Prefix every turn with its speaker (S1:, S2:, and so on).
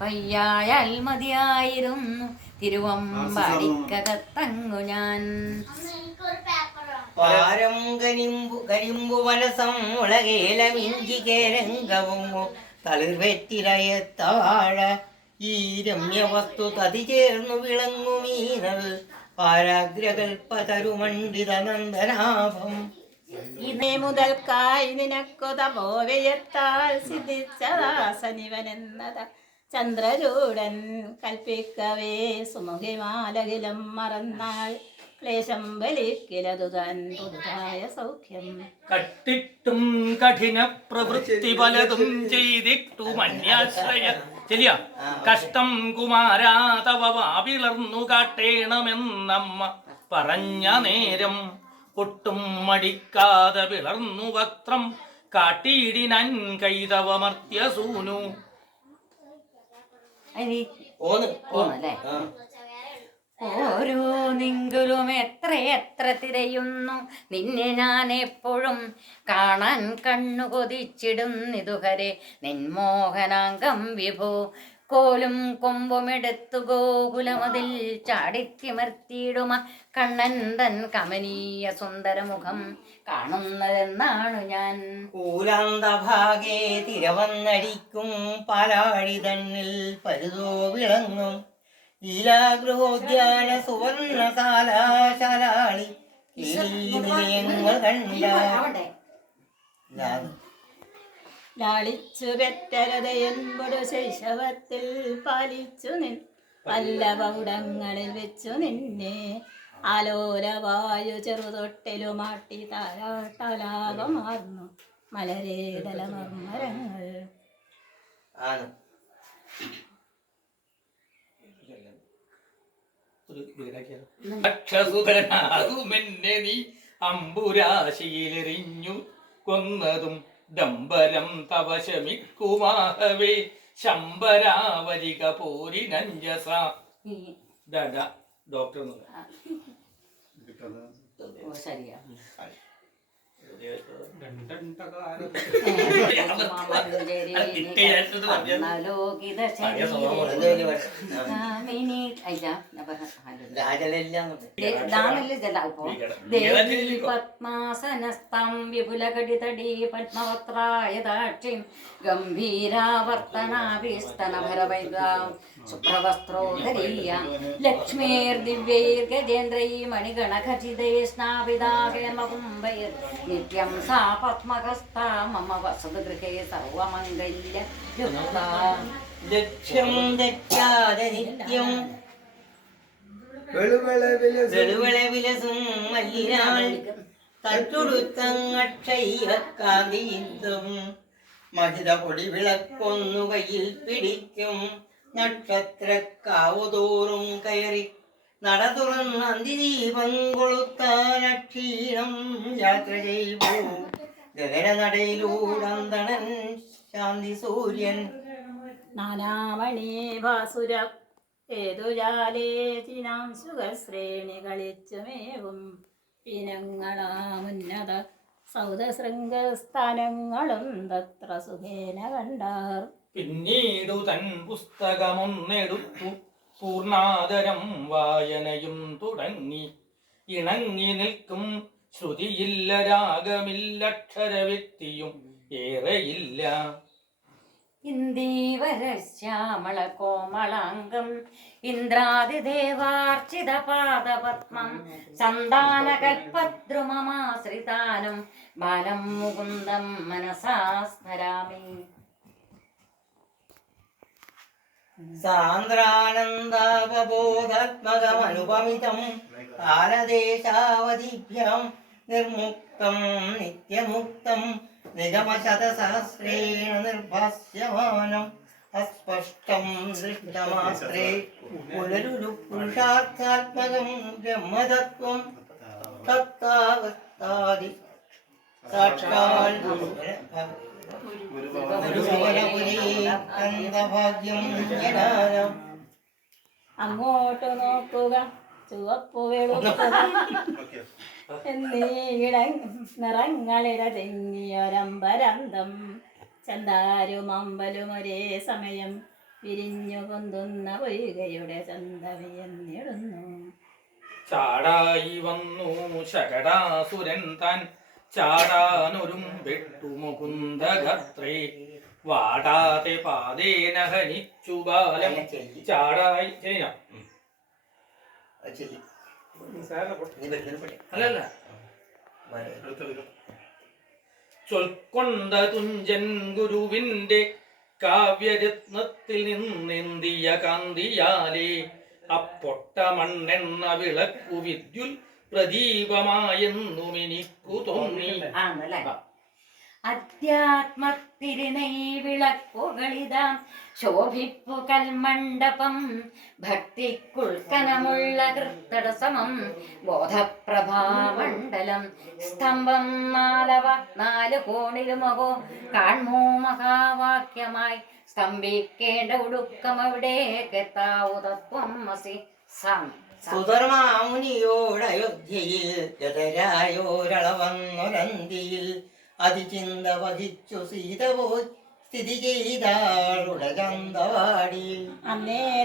S1: പയ്യായാൽ മതിയായിരുന്നു. തിരുവമ്പാടിക്കകത്തങ്ങു ഞാൻ.
S2: പാരം കരിമ്പു കരിമ്പു വലസം മുളകേലമിഞ്ചി കേരങ്കവുങ്ങു തളിർവെറ്റിലയത്താഴ ഈ രമ്യവസ്തു തതി ചേർന്നു വിളങ്ങുമീനൽ പാരാഗ്രകൽപ്പതരുമണ്ഡിത നന്ദനാഭം
S3: ഇന്നേ മുതൽക്കായി നിനക്കു തപോവയത്താൽ സിദ്ധിച്ചദാസനിവനെന്നത ചന്ദ്രചൂടൻ കൽപ്പിക്കവേ സുമുഖിമാലകിലും മറന്നാൾ ക്ലേശം ബലിക്കിലതു താൻ പുതുതായ സൗഖ്യം.
S4: കട്ടിട്ടും കഠിന പ്രവൃത്തി പലതും ചെയ്തിട്ടു മന്യാശ്രയ. ശരിയാ കഷ്ടം കുമാരാതവ വാവിളർന്നു കാട്ടേണമെന്നമ്മ പറഞ്ഞ നേരം ഒട്ടും മടിക്കാതെ വിളർന്നു വക്രം കാട്ടിയിടിനൻ കൈതവമർത്യ സൂനു.
S1: ഓരോ നിങ്കിലും എത്ര എത്ര തിരയുന്നു. നിന്നെ ഞാൻ എപ്പോഴും കാണാൻ കണ്ണു കൊതിച്ചിടുന്നിതുഹരെ നിൻമോഹനാംഗം വിഭോ. കോലും കൊമ്പുമെടുത്തു ഗോകുലമതിൽ ചാടിത്തിമർത്തിയിടുമ. കണ്ണൻ തൻ കമനീയ സുന്ദരമുഖം കാണുന്നതെന്നാണു ഞാൻ.
S2: കൂലാന്തഭാഗേ തിരവന്നടിക്കും പാലാഴി തണ്ണിൽ പരുതോ വിളങ്ങും. ലീലാഗൃഹോദ്യാന സുവർണശാലാശാലാളി നിലയങ്ങൾ കണ്ട.
S3: ലാളിച്ചു പെറ്റരതയെമ്പൊരു ശൈശവത്തിൽ പാലിച്ചു നിൻ പല്ലവൗടങ്ങളിൽ വെച്ചു നിന്നെ. ആലോലവായു ചെറുതൊട്ടിലുമാട്ടി താരാട്ടലാപമാർന്നു. മലരേതല മർമരങ്ങൾ
S2: ആണ്.
S4: രക്ഷസുതനാകുമെന്നെ നീ അമ്പുരാശിയിലെറിഞ്ഞു കൊന്നതും ഡംബരം തവ ശമിക്കുമാഹവേ ശമ്പരാവരിക പോരി
S1: നഞ്ചസ.
S4: ഡഡ ഡോക്ടർ
S1: ശരിയാ.
S2: ദാക്ഷിം
S1: പത്മാസനസ്താം വിപുലകടിതടീ പത്മവത്രായതാക്ഷിം ഗംഭീരാവർത്തനാഭിസ്തനഭരവൈദ്യാം ശുഭ്രവസ്ത്രോധരീയ ലക്ഷ്മീർദിവ്യൈർഗജേന്ദ്രൈ മണിഗണഖചിതൈ സ്നാപിതാഹേമകുംഭൈർ നിത്യം സാ പത്മഹസ്താ മമ വസതു ഗൃഹേ സർവമംഗല്യ
S2: ലക്ഷ്യം തെറ്റാതെ നിത്യം വെളുവെള വിലസും മല്ലിനാൾ തട്ടുടുത്തങ്ങക്ഷയ്യക്കാന്തിയും മഹിത പൊടി വിളക്കൊന്നു കയ്യിൽ പിടിക്കും നക്ഷത്രക്കാവുതോറും കയറി നട തുറന്ന് അന്തിദീപം കൊളുത്താനക്ഷീണം യാത്ര ചെയ്തു. ഗഗന നടയിലൂടന്തണൻ ശാന്തി സൂര്യൻ.
S3: നാനാമണി ഭാസുര ഏതുജാലേ ചിനാംശുഖശ്രേണി കളിച്ചുമേവും പിനങ്ങളാമുന്നത സൗദശൃംഗസ്ഥാനങ്ങളും തത്ര സുഖേന കണ്ടാർ.
S4: പിന്നീടു തൻ പുസ്തകമൊന്നെടുത്തു പൂർണാദരം വായനയും തുടങ്ങി. ഇണങ്ങി നിൽക്കും ശ്രുതിയില്ല രാഗമില്ലക്ഷരവ്യക്തിയും ഏറെയില്ല.
S1: ഇന്ദീവരശ്യാമള കോമളാംഗം ഇന്ദ്രാതിദേവാർച്ചിത പാദപത്മം സന്താനകൽപദ്രുമമാശ്രിതാനം ബാലം മുകുന്ദം മനസാ സ്മരാമി
S2: സാന്ദ്രാനന്ദാവബോധാത്മകമനുപമിതം കാലദേശാവധിഭ്യാം നിർമുക്തം നിത്യമുക്തം നിഗമശതസഹസ്രേണ നിർഭാസ്യമാനം അസ്പഷ്ടം ദൃഷ്ടമാത്രേ. പുനരുരു പുരുഷാർത്ഥാത്മകം ബ്രഹ്മതത്വം തത്താവത്താദി സാക്ഷാൽ
S3: അങ്ങോട്ട് നോക്കുക ചുവപ്പ് വെളുക്കുക നിറങ്ങളിടതിങ്ങിയൊരമ്പരന്തം. ചന്താരും അമ്പലും ഒരേ സമയം വിരിഞ്ഞു പൊന്തുന്ന പൊയ്കയുടെ ചന്തവിയെന്നിടുന്നു
S4: ചാടായി വന്നു ശകടാസുരൻ താൻ. ചാടാനൊരും വെട്ടുമുകുന്ദഗത്രേ. വാടാതെ പാതേന ഹനിച്ചു ബാലം. ചാടായി ചെയ്യാം
S2: ചെല്ലി.
S4: ചൊൽക്കൊണ്ട തുഞ്ചൻ ഗുരുവിന്റെ കാവ്യരത്നത്തിൽ നിന്നെന്തിയ കാന്തിയാലേ? അപ്പൊട്ട മണ്ണെന്ന വിളക്കു വിദ്യുൽ പ്രദീപമായെന്നും എനിക്കു തോന്നി.
S1: ആണല്ലേ? അധ്യാത്മത്തിരുനൈ വിളക്കുകളിതാം ശോഭിപ്പു കൽമണ്ഡപം ഭക്തിക്കുൾക്കനമുള്ള കൃത്തടസമം ബോധപ്രഭാമണ്ഡലം സ്തംഭം നാലവ നാല് കോണിലുമകോ കാൺമോ മഹാവാക്യമായി സ്തംഭിക്കേണ്ട ഒടുക്കമവിടേക്കെത്താവു തത്വം മസി സം സം.
S2: സുധർമാമുനിയോടയോധ്യയിൽ ഗതരായോരളവന്നൊരന്തിയിൽ അതിചിന്ത വഹിച്ചു സീത പോയി സ്ഥിതി ചെയ്താളുടെ ചന്തവാടി.
S3: അന്നേര